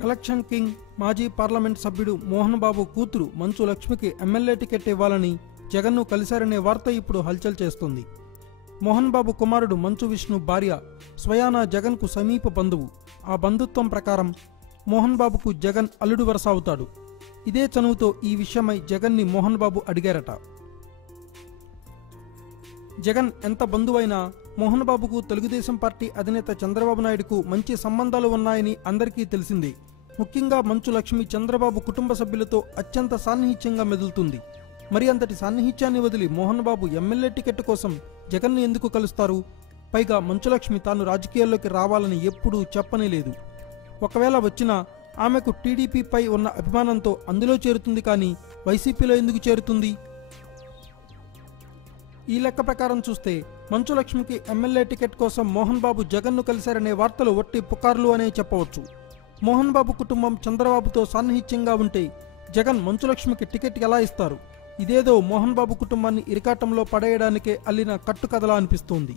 Collection king మాజీ parliament సభ్యుడు మోహన్ బాబు కూతురు మంచు లక్ష్మికి ఎమ్మెల్యే టికెట్ ఇవ్వాలని జగన్ను కలిశారనే వార్త ఇప్పుడు హల్చల్ చేస్తుంది. మోహన్ బాబు కుమారుడు మంచు విష్ణు భార్య స్వయానా జగన్కు సమీప బంధువు. ఆ బంధుత్వం ప్రకారం మోహన్ బాబుకు జగన్ అల్లుడు వరస అవుతాడు. ఇదే చనువుతో ఈ విషయమై జగన్ని మోహన్ బాబు అడిగారట. జగన్ ఎంత బంధువైనా మోహన్ బాబుకు తెలుగుదేశం పార్టీ అధినేత చంద్రబాబు నాయుడుకు మంచి సంబంధాలు ఉన్నాయని అందరికీ తెలిసిందే. ముఖ్యంగా మంచు లక్ష్మి చంద్రబాబు కుటుంబ సభ్యులతో అత్యంత సాన్నిహిత్యంగా మెదులుతుంది. మరి అంతటి సాన్నిహిత్యాన్ని వదిలి మోహన్ బాబు ఎమ్మెల్యే టికెట్ కోసం జగన్ను ఎందుకు కలుస్తారు? పైగా మంచులక్ష్మి తాను రాజకీయాల్లోకి రావాలని ఎప్పుడూ చెప్పనే లేదు. ఒకవేళ వచ్చినా ఆమెకు టీడీపీపై ఉన్న అభిమానంతో అందులో చేరుతుంది, కానీ వైసీపీలో ఎందుకు చేరుతుంది? ఈ లెక్క ప్రకారం చూస్తే మంచు లక్ష్మికి ఎమ్మెల్యే టికెట్ కోసం మోహన్ బాబు జగన్ను కలిశారనే వార్తలు ఒట్టి పుకార్లు అనే చెప్పవచ్చు. మోహన్ బాబు కుటుంబం చంద్రబాబుతో సాన్నిహిత్యంగా ఉంటే జగన్ మంచు లక్ష్మికి టికెట్ ఎలా ఇస్తారు? ఇదేదో మోహన్ బాబు కుటుంబాన్ని ఇరకాటంలో పడేయడానికే అల్లిన కట్టుకథలా అనిపిస్తోంది.